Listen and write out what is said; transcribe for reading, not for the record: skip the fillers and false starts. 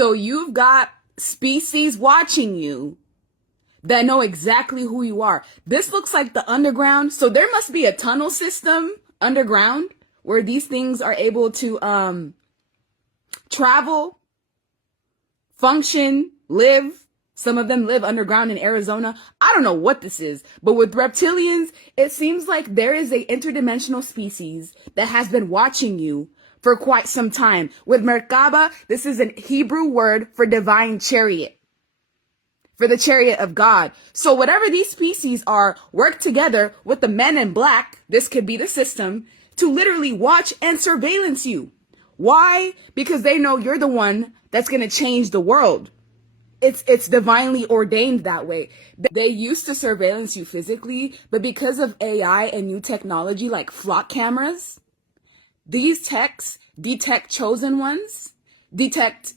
So you've got species watching you that know exactly who you are. This looks like the underground. So there must be a tunnel system underground where these things are able to travel, function, live. Some of them live underground in Arizona. I don't know what this is, but with reptilians, it seems like there is a interdimensional species that has been watching you for quite some time. With Merkaba, this is a Hebrew word for divine chariot, for the chariot of God. So whatever these species are, work together with the men in black, this could be the system, to literally watch and surveillance you. Why? Because they know you're the one that's going to change the world. It's divinely ordained that way. They used to surveillance you physically, but because of AI and new technology like flock cameras, these techs detect chosen ones, detect